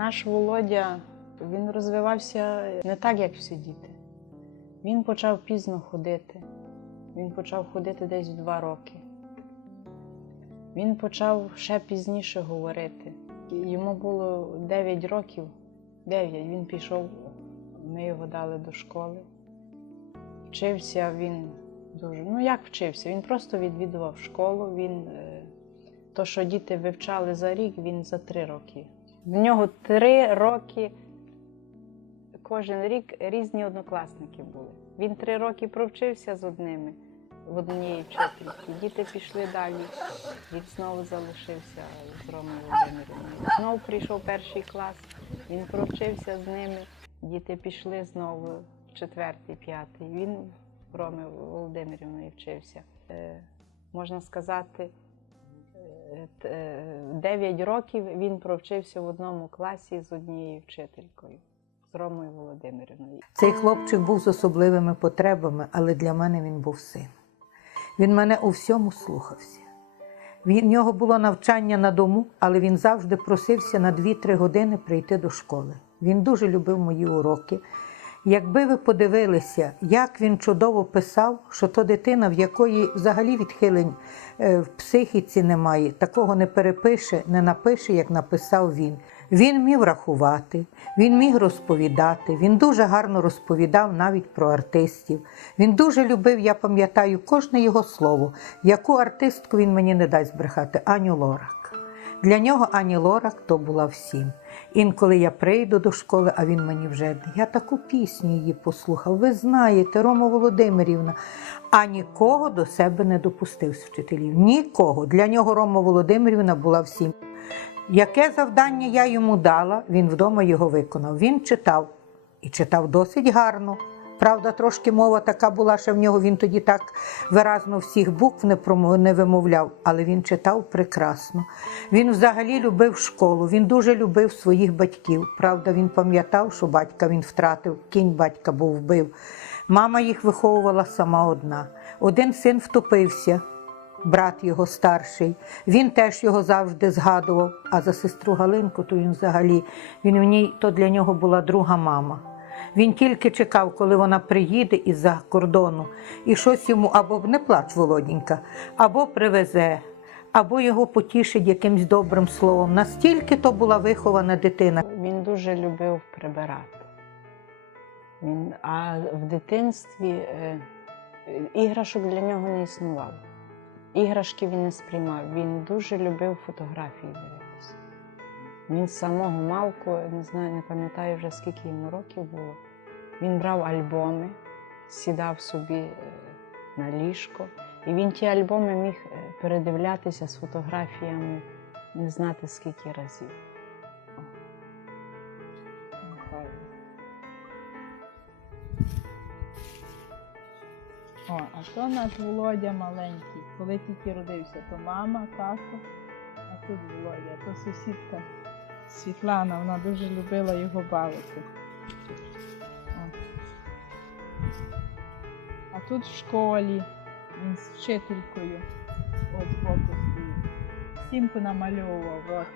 Наш Володя, він розвивався не так, як всі діти. Він почав пізно ходити. Він почав ходити десь в 2 роки. Він почав ще пізніше говорити. Йому було 9 років. 9. Він пішов, ми його дали до школи. Вчився він дуже, як вчився? Він просто відвідував школу. То, що діти вивчали за рік, він за 3 роки. В нього 3 роки, кожен рік різні однокласники були. Він 3 роки провчився з одними, в однієї вчительки. Діти пішли далі, він знову залишився з Ромою Володимирівною. Знову прийшов 1 клас, він провчився з ними, діти пішли знову в 4-й, 5-й. Він в Ромі Володимирівною вчився. Можна сказати, 9 років він провчився в одному класі з однією вчителькою, з Ромою Володимирівною. Цей хлопчик був з особливими потребами, але для мене він був син. Він мене у всьому слухався. В нього було навчання на дому, але він завжди просився на 2-3 години прийти до школи. Він дуже любив мої уроки. Якби ви подивилися, як він чудово писав, що то дитина, в якої взагалі відхилень в психіці немає, такого не перепише, не напише, як написав він. Він міг рахувати, він міг розповідати, він дуже гарно розповідав навіть про артистів. Він дуже любив, я пам'ятаю, кожне його слово. Яку артистку він мені не дасть збрехати? Аню Лорак. Для нього Ані Лорак то була всім. Інколи я прийду до школи, а він мені вже, я таку пісню її послухав, ви знаєте, Рома Володимирівна. А нікого до себе не допустив з вчителів. Нікого. Для нього Рома Володимирівна була всім. Яке завдання я йому дала, він вдома його виконав. Він читав. І читав досить гарно. Правда, трошки мова така була, що в нього він тоді так виразно всіх букв не вимовляв, але він читав прекрасно. Він взагалі любив школу, він дуже любив своїх батьків. Правда, він пам'ятав, що батька він втратив, кінь батька був вбив. Мама їх виховувала сама одна. Один син втопився, брат його старший. Він теж його завжди згадував, а за сестру Галинку, то він взагалі, то для нього була друга мама. Він тільки чекав, коли вона приїде із-за кордону і щось йому або не плач, Володінька, або привезе, або його потішить якимсь добрим словом. Настільки то була вихована дитина. Він дуже любив прибирати. А в дитинстві іграшок для нього не існувало. Іграшки він не сприймав. Він дуже любив фотографії дивитися. Він з самого малку, не пам'ятаю вже скільки йому років було, він брав альбоми, сідав собі на ліжко, і він ті альбоми міг передивлятися з фотографіями не знати скільки разів. А то наш Володя маленький, коли тільки родився, то мама, тато, а тут Володя, то сусідка Світлана, вона дуже любила його бавити. А тут в школі він з вчителькою, от збоку стоїть. Всім понамальовував, от.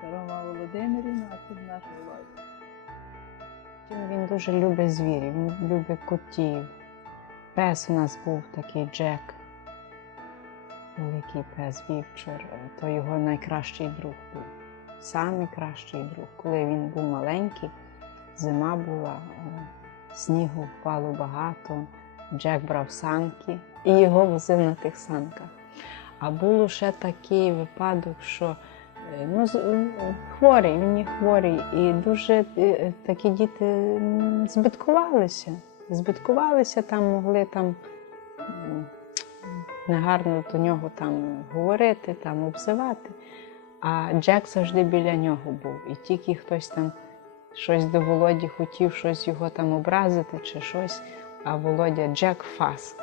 Це Рома Володимирівна, а тут наш Володя. Він дуже любить звірів, він любить котів. Пес у нас був такий Джек, великий пес, вівчар, то його найкращий друг був. Самий кращий друг. Коли він був маленький, зима була, снігу впало багато, Джек брав санки і його возив на тих санках. А було ще такий випадок, що хворий, він є хворий, і дуже такі діти збиткувалися, могли негарно до нього говорити, обзивати. А Джек завжди біля нього був. І тільки хтось щось до Володі хотів, щось його образити чи щось, а Володя Джек фас.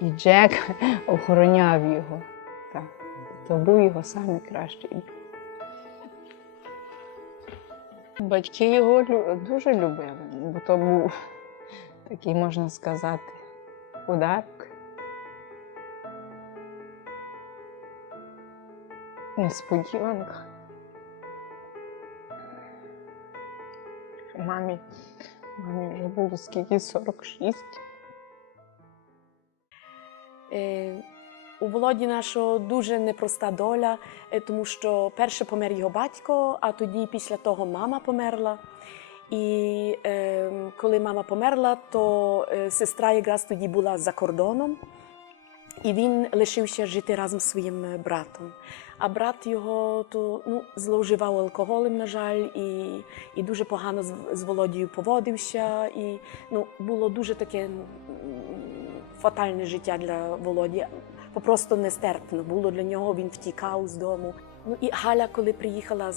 І Джек охороняв його. Так. То був його найкращий друг. Батьки його дуже любили, бо то був такий, можна сказати, подарок. Несподіванка. Мамі вже було скільки? 46. У Володі нашого дуже непроста доля, тому що перше помер його батько, а тоді після того мама померла. І коли мама померла, то сестра якраз тоді була за кордоном, і він лишився жити разом з своїм братом. А брат його зловживав алкоголем, на жаль, і дуже погано з Володією поводився. І було дуже таке фатальне життя для Володі. Просто нестерпно було для нього, він втікав з дому. І Галя, коли приїхала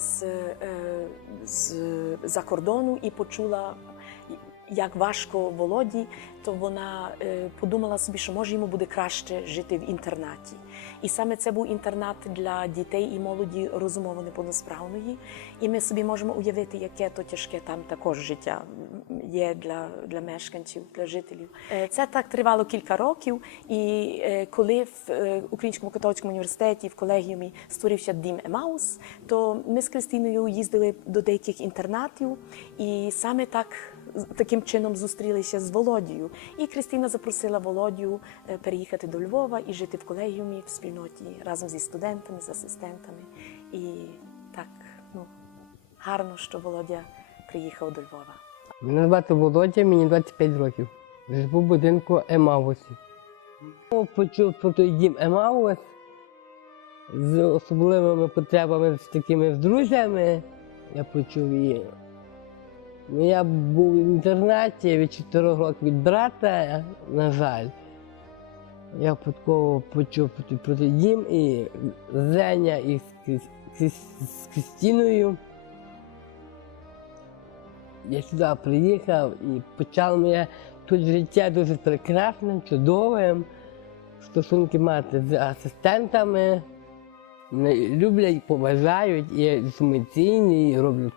з-за кордону і почула, як важко Володі, то вона подумала собі, що може йому буде краще жити в інтернаті. І саме це був інтернат для дітей і молоді розумово неповносправної. І ми собі можемо уявити, яке то тяжке там також життя є для мешканців, для жителів. Це так тривало кілька років, і коли в Українському католицькому університеті, в колегіумі створився дім Емаус, то ми з Кристиною їздили до деяких інтернатів, і саме таким чином зустрілися з Володією. І Кристина запросила Володю переїхати до Львова і жити в колегіумі, в спільноті разом зі студентами, з асистентами. І так, гарно, що Володя приїхав до Львова. Мене звати Володя, мені 25 років. Живу в будинку Емаусі. Почув про той дім Емаус з особливими потребами, з такими друзями. Я почув її. Я був в інтернаті від 4 років від брата, на жаль. Я випадково почув про той дім, і Зеня із Кристиною. Я сюди приїхав і почав моє тут життя дуже прекрасним, чудовим. Стосунки мати з асистентами. Мене люблять, поважають, і я емоційний, і роблю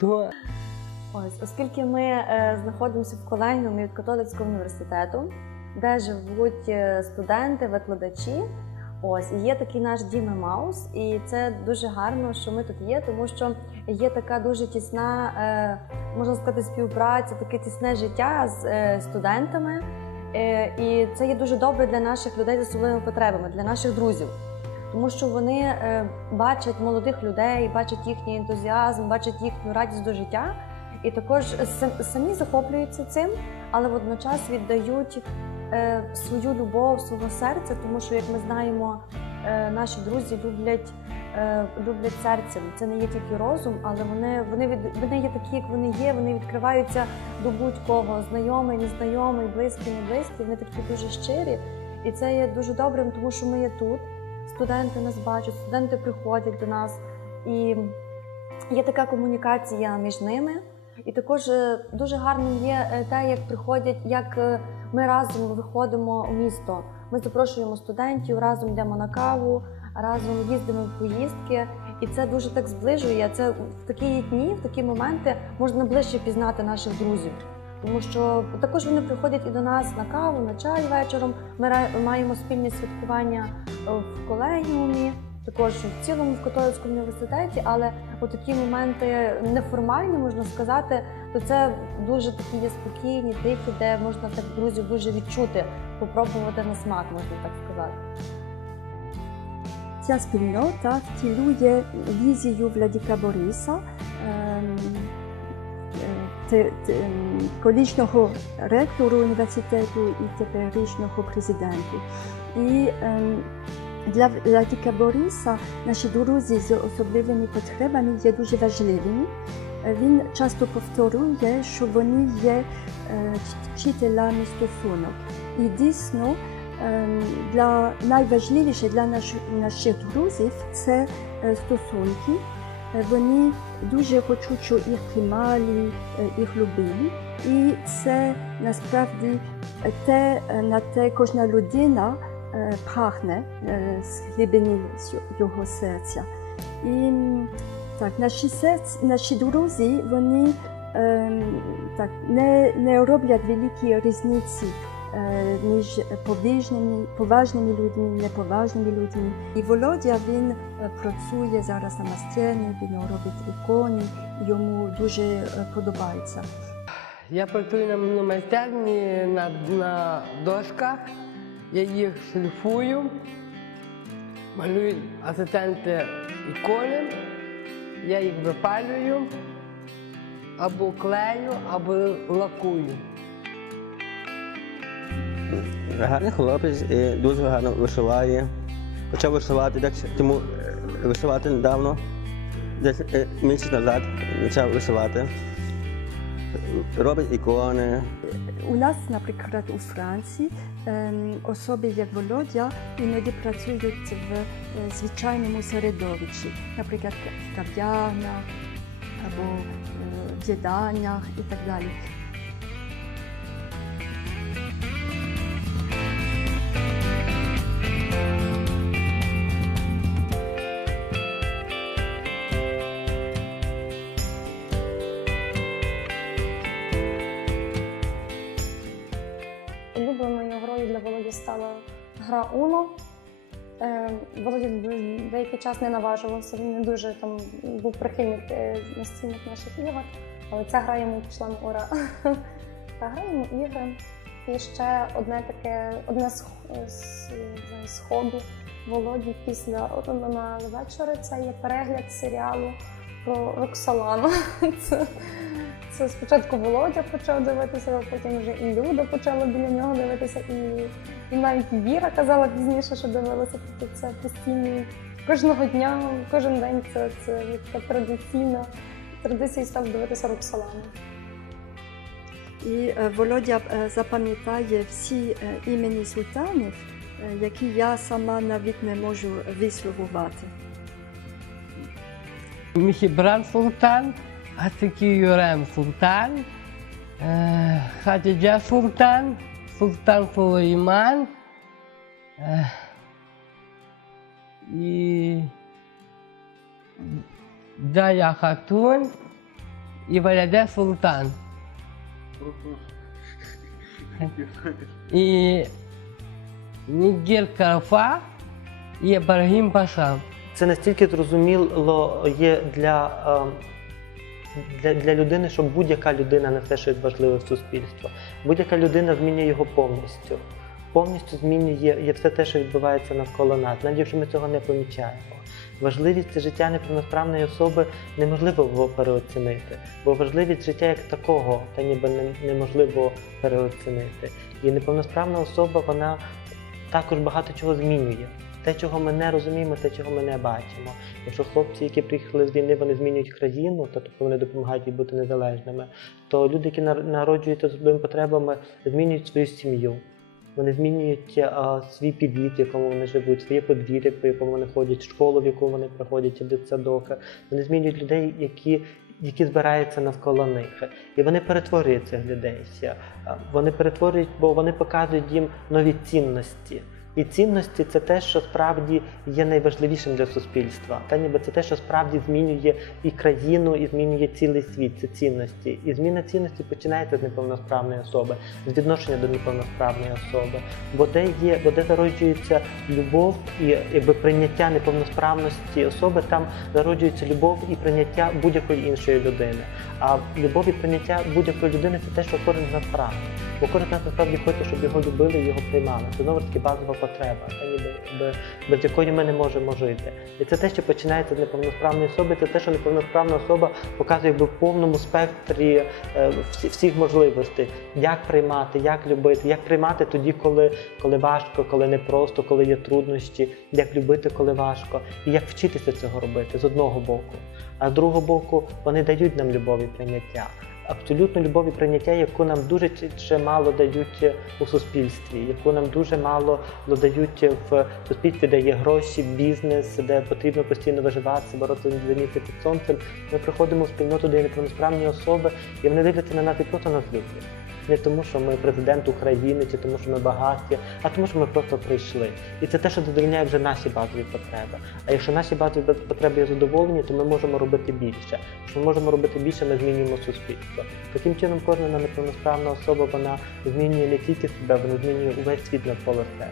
то. Ось, оскільки ми знаходимося в колегіумі від католицького університету, де живуть студенти, викладачі, ось, і є такий наш дім Емаус, і це дуже гарно, що ми тут є, тому що є така дуже тісна, можна сказати, співпраця, таке тісне життя з студентами, і це є дуже добре для наших людей з особливими потребами, для наших друзів. Тому що вони бачать молодих людей, бачать їхній ентузіазм, бачать їхню радість до життя, і також самі захоплюються цим, але водночас віддають свою любов, свого серця, тому що, як ми знаємо, наші друзі люблять серцем. Це не є тільки розум, але вони є такі, як вони відкриваються до будь-кого, знайомий, незнайомий, близький, не близький, вони такі дуже щирі. І це є дуже добрим, тому що ми є тут, студенти нас бачать, студенти приходять до нас, і є така комунікація між ними. І також дуже гарним є те, як приходять, як ми разом виходимо у місто. Ми запрошуємо студентів, разом йдемо на каву, разом їздимо в поїздки. І це дуже так зближує. Це в такі дні, в такі моменти можна ближче пізнати наших друзів. Тому що також вони приходять і до нас на каву, на чай вечором. Ми маємо спільне святкування в колегіумі, також в цілому в католицькому університеті, але у такі моменти неформальні, можна сказати, то це дуже такі є спокійні, тихі, де можна так друзів дуже відчути, попробувати на смак, можна так сказати. Ця спільнота втілює візію Владіка Бориса, колишнього ректору університету і теперішнього президента. І для Владіка Бориса наші друзі з особливими потребами є дуже важливими. Він часто повторює, що вони є вчителями стосунок. І дійсно, найважливіше для наших друзів – це стосунки. Вони дуже хочуть, що їх приймали, їх любили. І це насправді на те кожна людина прагне з глибини його серця. І так, наші друзі, вони так, не роблять великі різниці між поважними людьми, неповажними людьми. І Володя, він працює зараз на майстерні, він робить ікони, йому дуже подобається. Я працюю на майстерні на дошках, я їх шліфую, малюють асистенти ікони, я їх випалюю, або клею, або лакую. Гарний хлопець, дуже гарно вишиває. Почав вишивати, тому вишивати недавно, десь місяць назад почав вишивати. Робить ікони. У нас, наприклад, у Франції особи, як Володя, іноді працюють в звичайному середовищі, наприклад, в кав'ярнях або в їдальнях і так далі. Улюбленою грою для Володі стала гра Uno. Володя деякий час не наважувався, він не дуже там був прихильник настільних наших ігор, але ця гра йому пішла на ура. Та граємо ігри. І ще одне з хобі Володі після на вечори – це є перегляд серіалу про Роксолану. Це спочатку Володя почав дивитися, а потім вже і Люда почала біля нього дивитися, і навіть Віра казала пізніше, що дивилася. Тобто це постійно, кожного дня, кожен день це така традиція став дивитися Роксолану. І Володя запам'ятає всі імені султанів, які я сама навіть не можу висловувати. Міхібран Султан, Атики Юрем Султан, Хатіджа Султан, Султан Сулейман і Дая Хатун і Валяде Султан. І Нігір Карафа і Ібрагім Паша. Це настільки зрозуміло є для людини, що будь-яка людина несе щось важливе в суспільство. Будь-яка людина змінює його повністю. Повністю змінює все те, що відбувається навколо нас, навіть якщо ми цього не помічаємо. Важливість життя неповносправної особи неможливо було переоцінити, бо важливість життя як такого та ніби неможливо переоцінити. І неповносправна особа, вона також багато чого змінює. Те, чого ми не розуміємо, те, чого ми не бачимо. Якщо хлопці, які приїхали з війни, вони змінюють країну, тобто вони допомагають їй бути незалежними, то люди, які народжуються з особливими потребами, змінюють свою сім'ю. Вони змінюють свій під'їзд, в якому вони живуть, своє подвір'я, по якому вони ходять, школу, в яку вони приходять, дитсадок. Вони змінюють людей, які збираються навколо них. І вони перетворюють цих людей. Вони перетворюють, бо вони показують їм нові цінності. І цінності – це те, що справді є найважливішим для суспільства. Та ніби це те, що справді змінює і країну, і змінює цілий світ. Це цінності. І зміна цінності починається з неповносправної особи, з відношення до неповносправної особи. Бо де зароджується любов і прийняття неповносправності особи, там зароджується любов і прийняття будь-якої іншої людини. А любов і прийняття будь-якої людини – це те, що кожен з нас прагне. Бо кожен з нас насправді хоче, щоб його любили і його приймали. Це знову ж таки базова потреба, без якої ми не можемо жити. І це те, що починається з неповносправної особи, це те, що неповносправна особа показує в повному спектрі всіх можливостей. Як приймати, як любити, як приймати тоді, коли важко, коли непросто, коли є труднощі, як любити, коли важко. І як вчитися цього робити, з одного боку. А з другого боку, вони дають нам любов і прийняття. Абсолютно любов і прийняття, яку нам дуже мало дають у суспільстві, яку нам дуже мало дають в суспільстві, де є гроші, бізнес, де потрібно постійно виживатися, боротися за місце під сонцем. Ми приходимо в спільноту, де є неповносправні особи, і вони дивляться на нас і просто нас люблять. Не тому, що ми президент України, чи тому, що ми багаті, а тому, що ми просто прийшли. І це те, що задовольняє вже наші базові потреби. А якщо наші базові потреби є задоволені, то ми можемо робити більше. Якщо ми можемо робити більше, ми змінюємо суспільство. Таким чином, кожна неповносправна особа, вона змінює не тільки себе, вона змінює увесь світ навколо себе.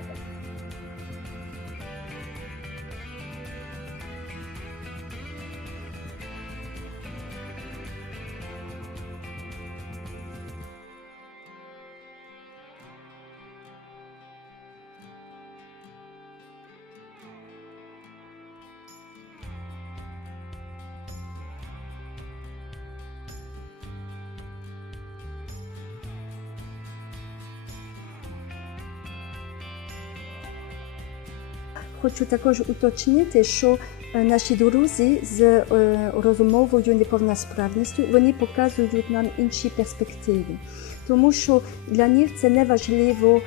Хочу також уточнити, що наші друзі з розумовою неповносправністю, вони показують нам інші перспективи. Тому що для них це не важливо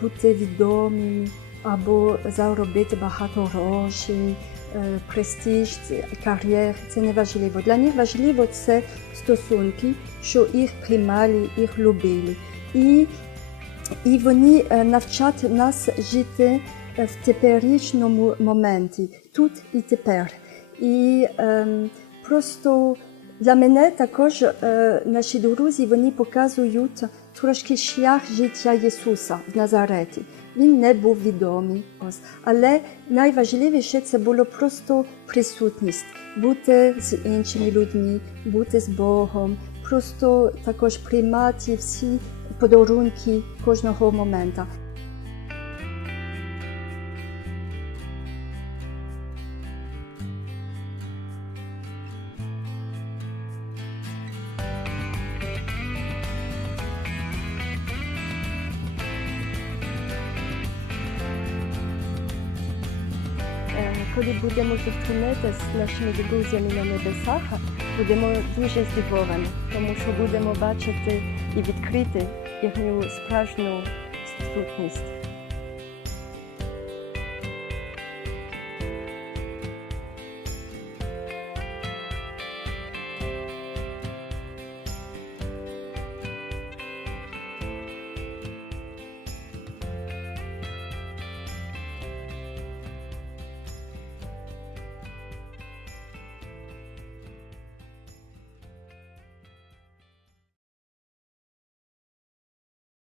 бути відомими або заробити багато грошей, престиж, кар'єр, це не важливо. Для них важливо це стосунки, що їх приймали, їх любили. І вони навчать нас жити в теперішньому моменті, тут і тепер. І просто для мене також наші друзі, вони показують трошки шлях життя Ісуса в Назареті. Він не був відомий, але найважливіше це було просто присутність, бути з іншими людьми, бути з Богом, просто також приймати всі подарунки кожного моменту. Коли будемо зустрінати з нашими друзями на небесах, будемо дуже здивовані, тому що будемо бачити і відкрити їхню справжню сутність.